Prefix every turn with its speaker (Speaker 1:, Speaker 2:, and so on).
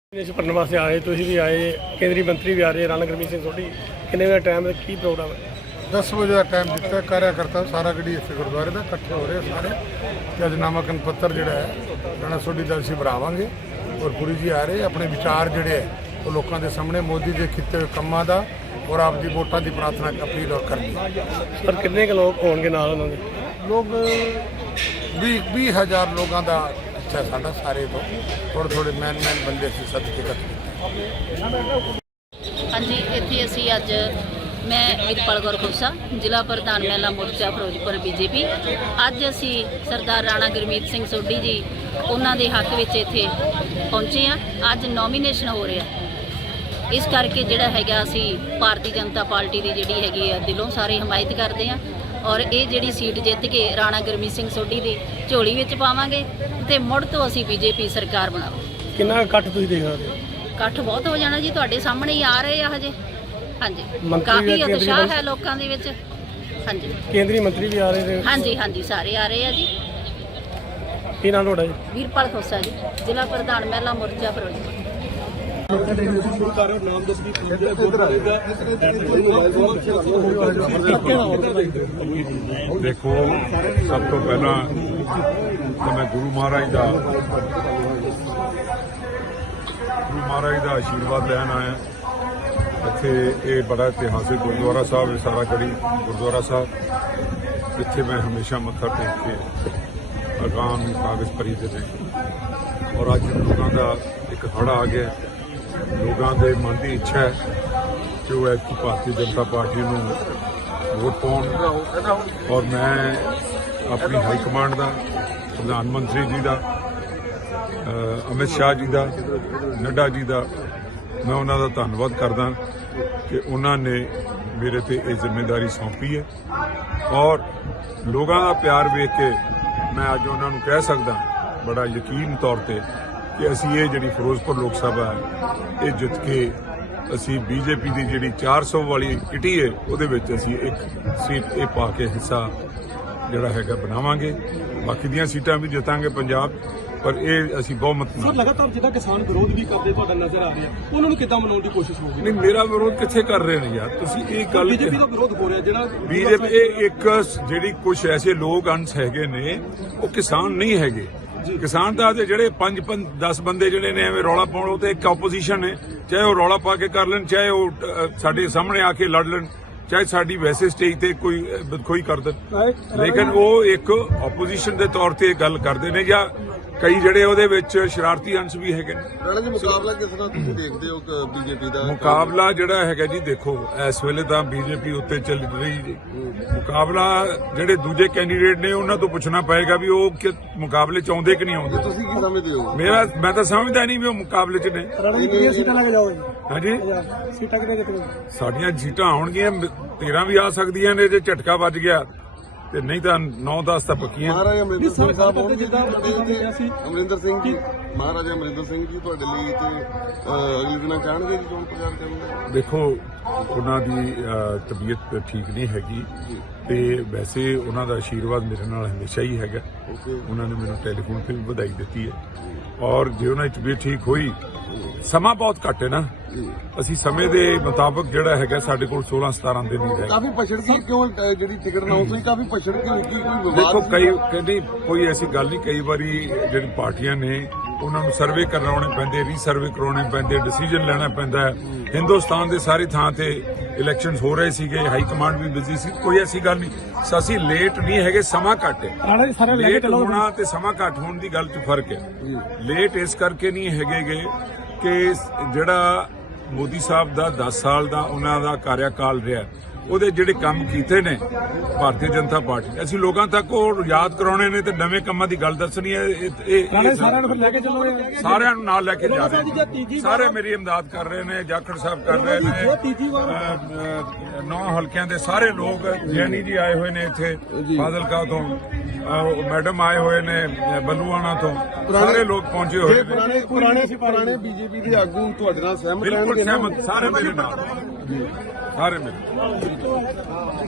Speaker 1: देश भरने वास्ते आए तुम भी आए केंद्रीय मंत्री भी आ रहे राणा गुरमीत सिंह सोढ़ी किन्ने बजे टाइम की प्रोग्राम है
Speaker 2: 10 वजे का टाइम दिता कार्यकर्ता सारा गड्डी इस गुरुद्वारे का इकट्ठे हो रहे सारे अज नामांकन पत्र जोड़ा है राणा सोढ़ी का असीं भरावांगे और पुरी जी आ रहे अपने विचार जोड़े है वो लोगों के सामने मोदी के किए हुए कामों का और आपकी वोटों की प्रार्थना अपील और करनी।
Speaker 1: पर कितने लोग होंगे नाल उन्होंने
Speaker 2: लोग 20,000 लोगों का अच्छा साडा सारे तो थोड़े थोड़े मैन बंदे असीं सद के इकट्ठे।
Speaker 3: हाँ जी इत्थे असीं अज मैं वीरपाल कौर खोसा जिला प्रधान महिला मोर्चा फिरोजपुर बीजेपी अज असी सरदार राणा गुरमीत सिंह सोढ़ी जी उन्हां दे हक विच इत्थे पहुंचे हैं। अज नॉमीनेशन हो रहा इस करके जिहड़ा हैगा असी भारतीय जनता पार्टी की जिहड़ी हैगी है दिलों सारे हमायत करते हैं और ये जिहड़ी सीट जित के राणा गुरमीत सिंह सोढ़ी की झोली विच पावांगे ते मुड़ तो असी बीजेपी सरकार बनावांगे।
Speaker 1: कितना इकट्ठ तुसीं देख सकते हो?
Speaker 3: इकट्ठ बहुत हो जाना जी तुहाडे सामने ही आ रहे हैं हजे। हाँ जी
Speaker 1: मंत्री
Speaker 3: काफ़ी
Speaker 1: या केंद्रीय
Speaker 3: उत्साह
Speaker 1: मंत्री?
Speaker 3: है लोगों के विच। हाँ जी
Speaker 1: केंद्रीय मंत्री भी आ रहे थे
Speaker 3: हाँ जी हाँ जी सारे आ रहे हैं जी।
Speaker 1: की नाम ਤੁਹਾਡਾ जी
Speaker 3: वीरपाल खोसा जी जिला प्रधान महिला मोर्चा फिरोजपुर।
Speaker 4: देखो सब तो पहला तो मैं गुरु महाराज का आशीर्वाद लैन आया इत्थे ये बड़ा इतिहासिक गुरुद्वारा साहब है सारा गढ़ी गुरुद्वारा साहब इत्थे मैं हमेशा मत्था टेक के अरगान कागज भरी देते और अज लोगों का एक खड़ा आ गया लोगों के मन की इच्छा है कि वो ऐसी भारतीय जनता पार्टी को वोट पाउन और मैं अपनी हाईकमांड का प्रधानमंत्री जी का अमित शाह जी का नड्डा जी का मैं उन्होंने धन्यवाद करदा कि उन्होंने मेरे ते ये जिम्मेदारी सौंपी है और लोगों का प्यार वेख के मैं अज उन्होंने कह सकदा बड़ा यकीन तौर पर कि असी ये जी फिरोजपुर लोक सभा है ये जित के असी बीजेपी की जी 400 वाली किटी है वो असी एक सीट ये पा के हिस्सा जोड़ा है बनावांगे बाकी दियां सीटां भी जितांगे पंजाब पर ये असी बहुमत
Speaker 5: सर लगातार जिदा किसान विरोध भी करते तुहाडा नजर आ रहा है उन्होंने किदां मनाउण दी कोशिश होगी?
Speaker 4: नहीं मेरा विरोध कित्थे कर रहे हैं यार तुसी ये गल
Speaker 5: बीजेपी का विरोध हो रहा जिहड़ा
Speaker 4: बीजेपी एक जिहड़ी कुछ ऐसे लोग अंश हैगे ने वो किसान नहीं हैगे किसान ਤਾਂ ਜਿਹੜੇ 5-10 ਬੰਦੇ ਜਿਹੜੇ ਨੇ ਐਵੇਂ ਰੌਲਾ ਪਾਉਣ ਉਹ ਤੇ ਇੱਕ ਆਪੋਜੀਸ਼ਨ ਹੈ ਚਾਹੇ ਉਹ ਰੌਲਾ ਪਾ ਕੇ ਕਰ ਲੈਣ ਚਾਹੇ ਉਹ ਸਾਡੇ ਸਾਹਮਣੇ ਆ ਕੇ ਲੜ ਲੈਣ ਚਾਹੇ ਸਾਡੀ ਵੈਸੇ ਸਟੇਜ ਤੇ ਕੋਈ ਕਰ ਦੇਣ ਲੇਕਿਨ ਉਹ ਇੱਕ ਆਪੋਜੀਸ਼ਨ ਦੇ ਤੌਰ ਤੇ ਗੱਲ ਕਰਦੇ ਨੇ ਜਾਂ ਕਈ ਜਿਹੜੇ ਉਹਦੇ ਵਿੱਚ ਸ਼ਰਾਰਤੀ ਅੰਸ਼ ਵੀ ਹੈਗੇ ਨੇ।
Speaker 6: ਰਾਣਾ ਜੀ ਮੁਕਾਬਲਾ ਕਿਸ ਤਰ੍ਹਾਂ ਤੁਸੀਂ ਦੇਖਦੇ ਹੋ ਬੀਜੇਪੀ ਦਾ
Speaker 4: ਮੁਕਾਬਲਾ ਜਿਹੜਾ ਹੈਗਾ ਜੀ ਦੇਖੋ ਇਸ ਵੇਲੇ ਤਾਂ ਬੀਜੇਪੀ ਉੱਤੇ ਚੱਲ ਰਹੀ ਜੀ ਮੁਕਾਬਲਾ ਜਿਹੜੇ ਦੂਜੇ ਕੈਂਡੀਡੇਟ ਨੇ ਉਹਨਾਂ ਤੋਂ ਪੁੱਛਣਾ ਪਏਗਾ ਵੀ ਉਹ ਮੁਕਾਬਲੇ ਚ ਆਉਂਦੇ ਕਿ ਨਹੀਂ ਆਉਂਦੇ।
Speaker 6: ਤੁਸੀਂ ਕੀ ਸਮਝਦੇ ਹੋ?
Speaker 4: ਮੈਂ ਤਾਂ ਸਮਝਦਾ ਨਹੀਂ ਵੀ ਉਹ ਮੁਕਾਬਲੇ ਚ ਨੇ।
Speaker 1: ਰਾਣਾ ਜੀ ਕਿੰਨੀਆਂ ਸੀਟਾਂ ਲੈ ਕੇ ਜਾਓਗੇ?
Speaker 4: ਹਾਂਜੀ
Speaker 1: ਸੀਟਾਂ ਕਿੰਨੇ ਜਿੱਤੋਗੇ?
Speaker 4: ਸਾਡੀਆਂ ਸੀਟਾਂ ਆਉਣਗੀਆਂ 13 ਵੀ ਆ ਸਕਦੀਆਂ ਨੇ ਜੇ ਝਟਕਾ ਵੱਜ ਗਿਆ ਤੇ ਨਹੀਂ ਤਾਂ 9-10 ਤਾਂ ਪੱਕੀਆਂ।
Speaker 6: ਮਹਾਰਾਜਾ ਅਮਰਿੰਦਰ ਸਿੰਘ ਸਾਹਿਬ ਹੋਣਗੇ ਅਮਰਿੰਦਰ ਸਿੰਘ ਜੀ ਮਹਾਰਾਜਾ ਅਮਰਿੰਦਰ ਸਿੰਘ ਜੀ ਤੁਹਾਡੇ ਲਈ ਤੇ ਅਗਲੇ ਦਿਨਾਂ ਚਾਹਣਗੇ ਜੀ ਚੋਣ ਪ੍ਰਚਾਰ ਕਰਨ।
Speaker 4: ਦੇਖੋ ਉਹਨਾਂ ਦੀ ਤਬੀਅਤ ਠੀਕ ਨਹੀਂ ਹੈਗੀ ਤੇ ਵੈਸੇ ਉਹਨਾਂ ਦਾ ਆਸ਼ੀਰਵਾਦ ਮੇਰੇ ਨਾਲ ਹਮੇਸ਼ਾ ਹੀ ਹੈਗਾ ਉਹਨਾਂ ਨੇ ਮੈਨੂੰ ਟੈਲੀਫੋਨ ਤੇ ਵੀ ਵਧਾਈ ਦਿੱਤੀ ਹੈ ਔਰ ਜੇ ਉਹਨਾਂ ਦੀ ਤਬੀਅਤ ਠੀਕ ਹੋਈ ਸਮਾਂ ਬਹੁਤ ਘੱਟ ਹੈ ਨਾ ਅਸੀਂ ਸਮੇਂ ਦੇ ਮੁਤਾਬਕ ਜਿਹੜਾ ਹੈਗਾ ਸਾਡੇ ਕੋਲ 16-17 ਦਿਨ ਹੀ ਰਹਿ ਗਏ।
Speaker 6: ਕਾਫੀ ਪਛੜ ਗਈ ਕਿਉਂ ਜਿਹੜੀ ਟਿਕਟ ਨਾ ਹੋਈ ਕਾਫੀ ਪਛੜ ਗਈ ਹੋਈ ਕੋਈ
Speaker 4: ਦੇਖੋ
Speaker 6: ਵਿਵਾਦ
Speaker 4: ਕਹਿੰਦੀ ਕੋਈ ਐਸੀ ਗੱਲ ਨਹੀਂ ਕਈ ਵਾਰੀ ਜਿਹੜੀ ਪਾਰਟੀਆਂ ਨੇ ਉਹਨਾਂ ਨੂੰ ਸਰਵੇ ਕਰਵਾਉਣੇ ਪੈਂਦੇ ਰੀਸਰਵੇ ਕਰਾਉਣੇ ਪੈਂਦੇ ਡਿਸੀਜਨ ਲੈਣਾ ਪੈਂਦਾ ਹੈ। ਹਿੰਦੁਸਤਾਨ ਦੇ ਸਾਰੇ ਥਾਂ ਤੇ ਇਲੈਕਸ਼ਨਸ ਹੋ ਰਹੇ ਸੀਗੇ ਹਾਈ ਕਮਾਂਡ ਵੀ ਬਿਜ਼ੀ ਸੀ ਕੋਈ ਐਸੀ ਗੱਲ ਨਹੀਂ ਅਸੀਂ ਲੇਟ ਨਹੀਂ ਹੈਗੇ ਸਮਾਂ ਘੱਟ ਹੈ।
Speaker 1: ਰਾਣਾ ਜੀ ਸਾਰੇ ਲੈ ਕੇ
Speaker 4: ਲੇਟ
Speaker 1: ਚੱਲੋਗੇ?
Speaker 4: ਹੋਣਾ ਤੇ ਸਮਾਂ ਘੱਟ ਹੋਣ ਦੀ ਗੱਲ 'ਚ ਫਰਕ ਹੈ। ਲੇਟ ਇਸ ਕਰਕੇ ਨਹੀਂ ਹੈਗੇਗੇ ਕਿ ਜਿਹੜਾ ਮੋਦੀ ਸਾਹਿਬ ਦਾ 10 ਸਾਲ ਦਾ ਉਹਨਾਂ ਦਾ ਕਾਰਿਆਕਾਲ ਰਿਹਾ ਉਹਦੇ ਜਿਹੜੇ ਕੰਮ ਕੀਤੇ ਨੇ ਭਾਰਤੀ ਜਨਤਾ ਪਾਰਟੀ ਨੇ ਅਸੀਂ ਲੋਕਾਂ ਤੱਕ ਉਹ ਯਾਦ ਕਰਾਉਣੇ ਨੇ ਤੇ ਨਵੇਂ ਕੰਮਾਂ ਦੀ ਗੱਲ ਦੱਸਣੀ ਹੈ।
Speaker 1: ਰਾਣਾ ਜੀ ਸਾਰਿਆਂ ਨੂੰ ਫਿਰ ਲੈ ਕੇ ਚੱਲੋਗੇ?
Speaker 4: ਸਾਰਿਆਂ ਨੂੰ ਨਾਲ ਲੈ ਕੇ ਜਾ ਰਹੇ ਨੇ ਸਾਰੇ ਮੇਰੀ ਇਮਦਾਦ ਕਰ ਰਹੇ ਨੇ ਜਾਖੜ ਸਾਹਿਬ ਕਰ ਰਹੇ ਨੇ 9 ਹਲਕਿਆਂ ਦੇ ਸਾਰੇ ਲੋਕ ਜੈਨੀ ਜੀ ਆਏ ਹੋਏ ਨੇ ਇੱਥੇ ਫਾਜ਼ਿਲਕਾ ਤੋਂ ਮੈਡਮ ਆਏ ਹੋਏ ਨੇ ਬੱਲੂਆਣਾ ਤੋਂ ਸਾਰੇ ਲੋਕ ਪਹੁੰਚੇ ਹੋਏ ਨੇ
Speaker 6: ਪੁਰਾਣੇ ਬੀਜੇਪੀ ਦੇ ਆਗੂ ਤੁਹਾਡੇ ਨਾਲ ਸਹਿਮਤ
Speaker 4: ਬਿਲਕੁਲ
Speaker 6: ਰਹਿਣਗੇ ਨਾ?
Speaker 4: ਸਹਿਮਤ ਸਾਰੇ ਮੇਰੇ ਨਾਲ ਸਾਰੇ ਮੇਰੇ